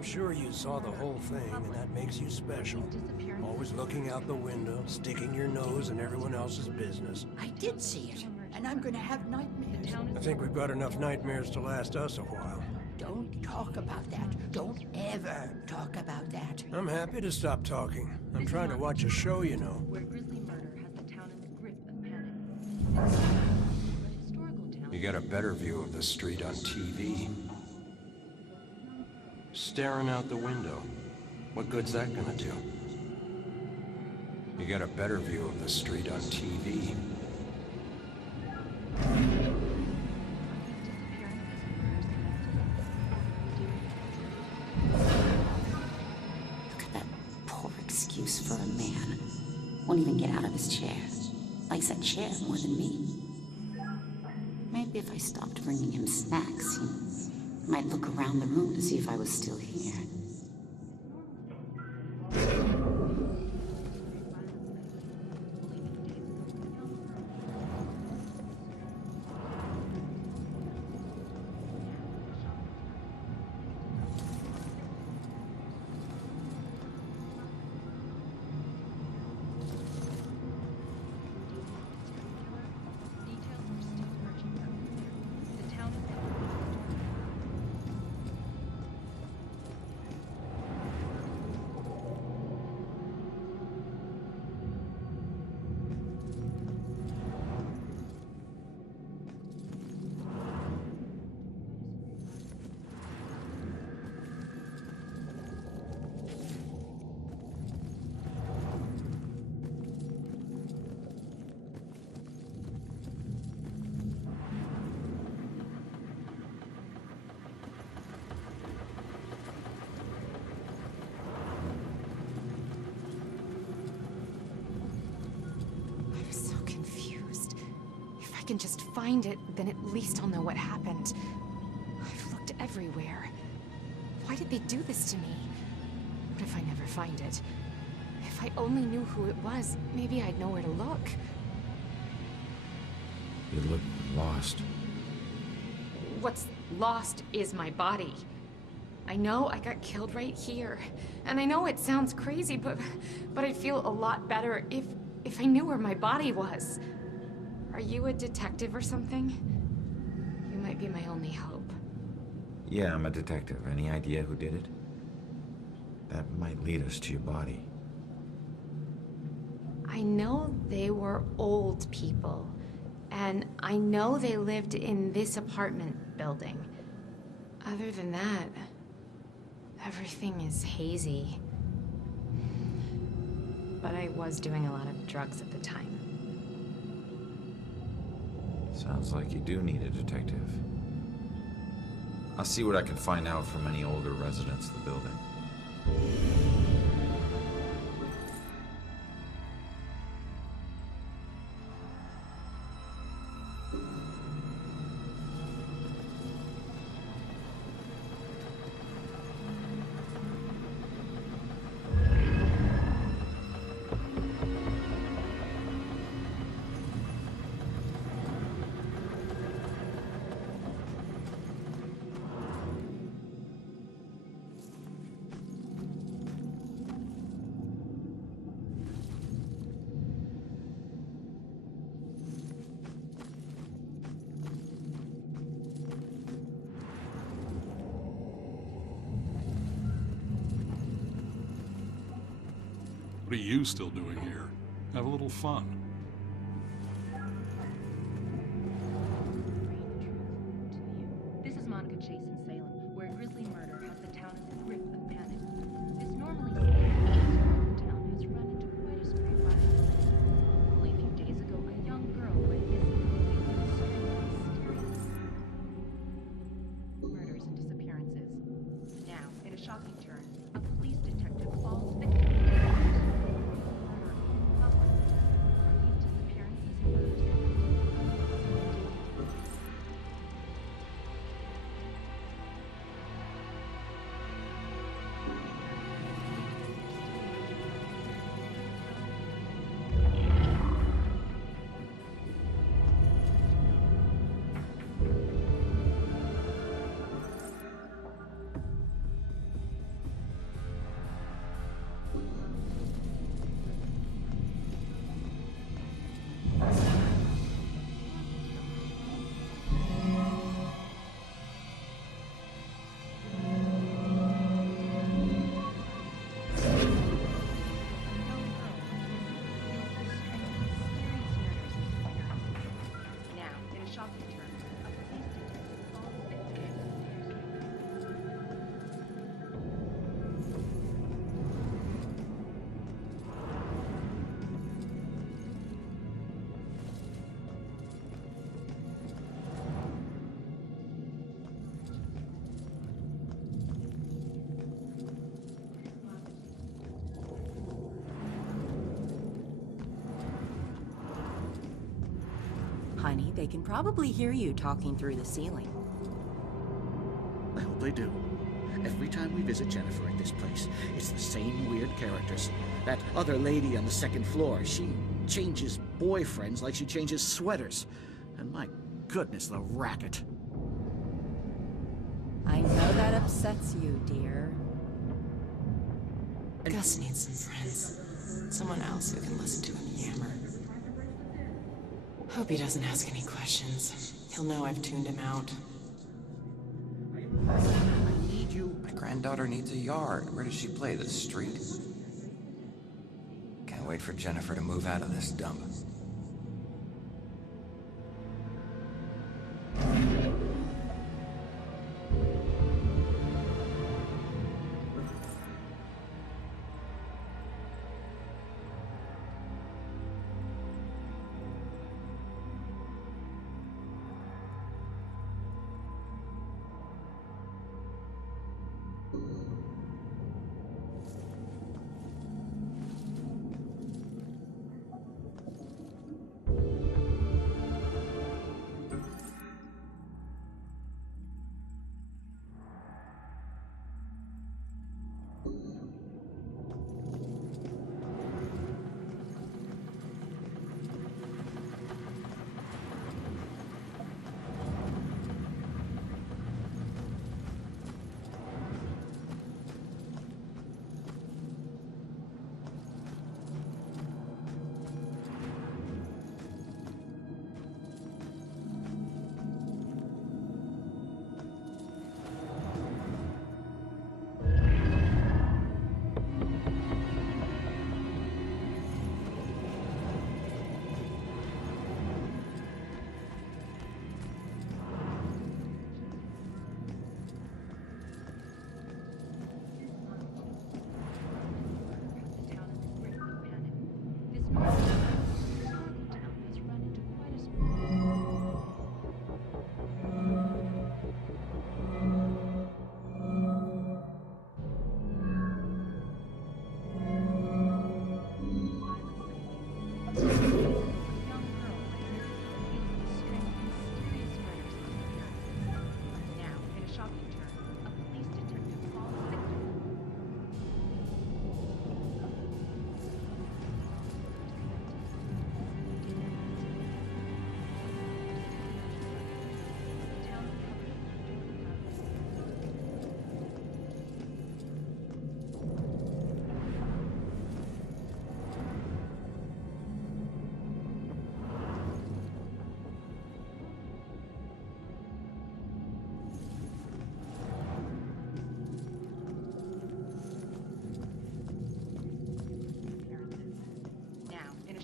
I'm sure you saw the whole thing, and that makes you special. Always looking out the window, sticking your nose in everyone else's business. I did see it, and I'm gonna have nightmares. I think we've got enough nightmares to last us a while. Don't talk about that. Don't ever talk about that. I'm happy to stop talking. I'm trying to watch a show, you know. Where grisly murder has the town in the grip of panic. Historical town. You get a better view of the street on TV. Staring out the window. What good's that gonna do? You get a better view of the street on TV. Look at that poor excuse for a man. Won't even get out of his chair. Likes that chair more than me. Maybe if I stopped bringing him snacks, he might look around the room to see if I was still here. Can just find it, then at least I'll know what happened. I've looked everywhere. Why did they do this to me? What if I never find it? If I only knew who it was, maybe I'd know where to look. You look lost. What's lost is my body. I know I got killed right here. And I know it sounds crazy, but I'd feel a lot better if I knew where my body was. Are you a detective or something? You might be my only hope. Yeah, I'm a detective. Any idea who did it? That might lead us to your body. I know they were old people, and I know they lived in this apartment building. Other than that, everything is hazy. But I was doing a lot of drugs at the time. Sounds like you do need a detective. I'll see what I can find out from any older residents of the building. What are you still doing here? Have a little fun. This is Monica Chase in Salem, where grisly murder has the town in the grip of panic. This normally safe town has run into quite a string of violence. Only a few days ago, a young girl went missing. Murders and disappearances. Now, in a shocking turn, a police detective falls victim to way, they can probably hear you talking through the ceiling. I hope they do. Every time we visit Jennifer at this place, it's the same weird characters. That other lady on the second floor, she changes boyfriends like she changes sweaters. And my goodness, the racket. I know that upsets you, dear. Gus needs some friends. Someone else who can listen to him yammer. Hope he doesn't ask any questions. He'll know I've tuned him out. I need you. My granddaughter needs a yard. Where does she play? The street? Can't wait for Jennifer to move out of this dump.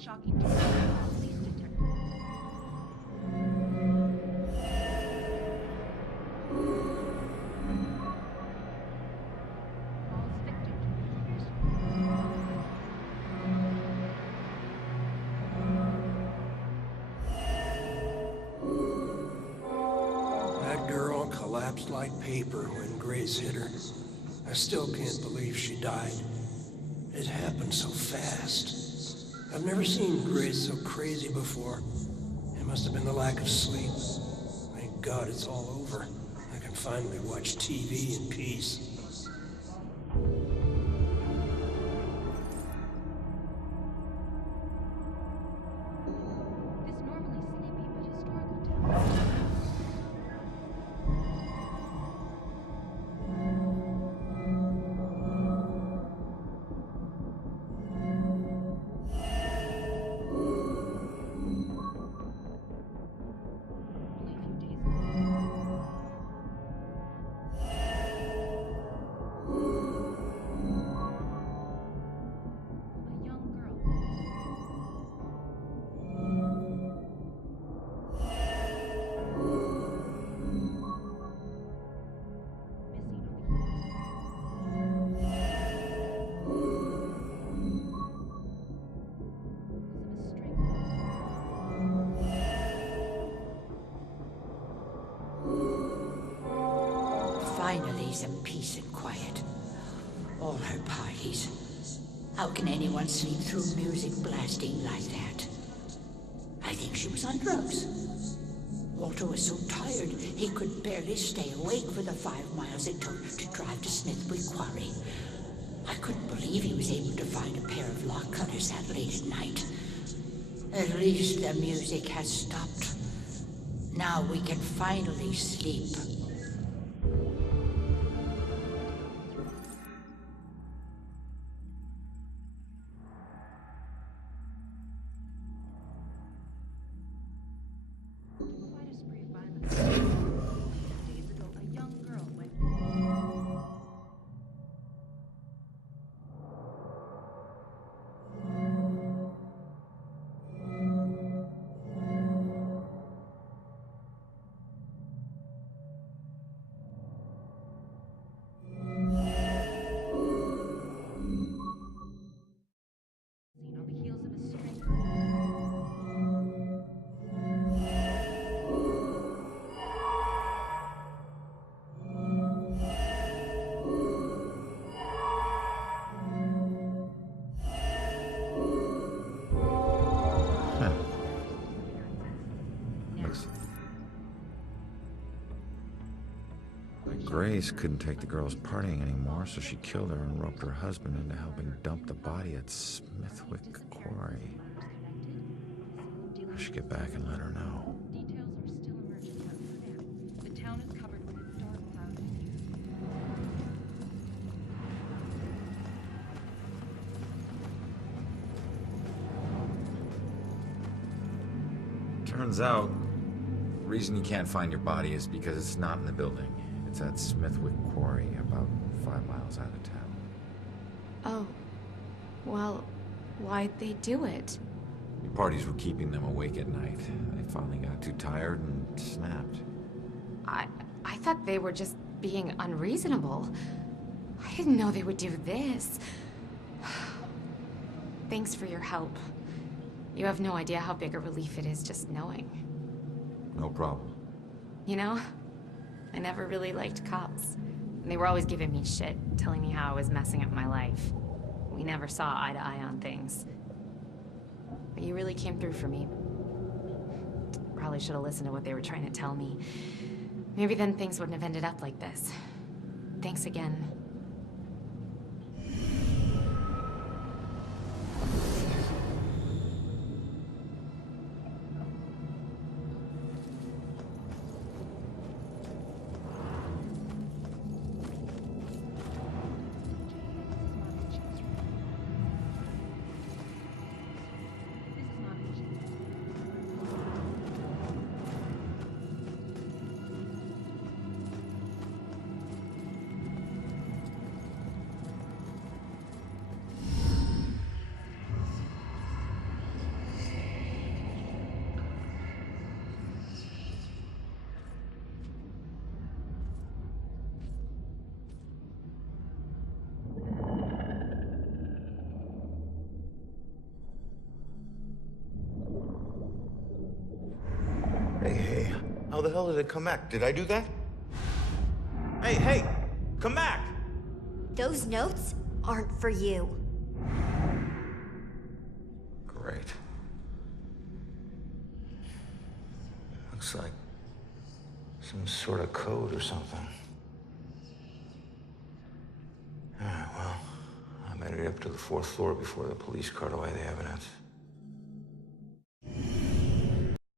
shocking to police detective. Falls victim That girl collapsed like paper when Grace hit her. I still can't believe she died. It happened so fast. I've never seen Grace so crazy before. It must have been the lack of sleep. Thank God it's all over. I can finally watch TV in peace. This normally sleepy but historical town. Finally, some peace and quiet. All her parties. How can anyone sleep through music blasting like that? I think she was on drugs. Walter was so tired he could barely stay awake for the 5 miles it took to drive to Smithwick Quarry. I couldn't believe he was able to find a pair of lock cutters that late at night. At least the music has stopped. Now we can finally sleep. Quite a spree of violence. Days ago, a young girl went. On the heels of a string. Huh. Looks like Grace couldn't take the girls partying anymore, so she killed her and roped her husband into helping dump the body at Smithwick Quarry. I should get back and let her know. Details are still emerging, but for now, the town is covered with a dark cloud of fear. Turns out, the reason you can't find your body is because it's not in the building. It's at Smithwick Quarry, about 5 miles out of town. Oh. Well, why'd they do it? Your parties were keeping them awake at night. They finally got too tired and snapped. I thought they were just being unreasonable. I didn't know they would do this. Thanks for your help. You have no idea how big a relief it is just knowing. No problem. You know, I never really liked cops. They were always giving me shit, telling me how I was messing up my life. We never saw eye to eye on things. But you really came through for me. Probably should have listened to what they were trying to tell me. Maybe then things wouldn't have ended up like this. Thanks again. Hey, how the hell did it come back? Did I do that? Hey, come back! Those notes aren't for you. Great. Looks like some sort of code or something. All right, well, I'm headed up to the 4th floor before the police cart away the evidence.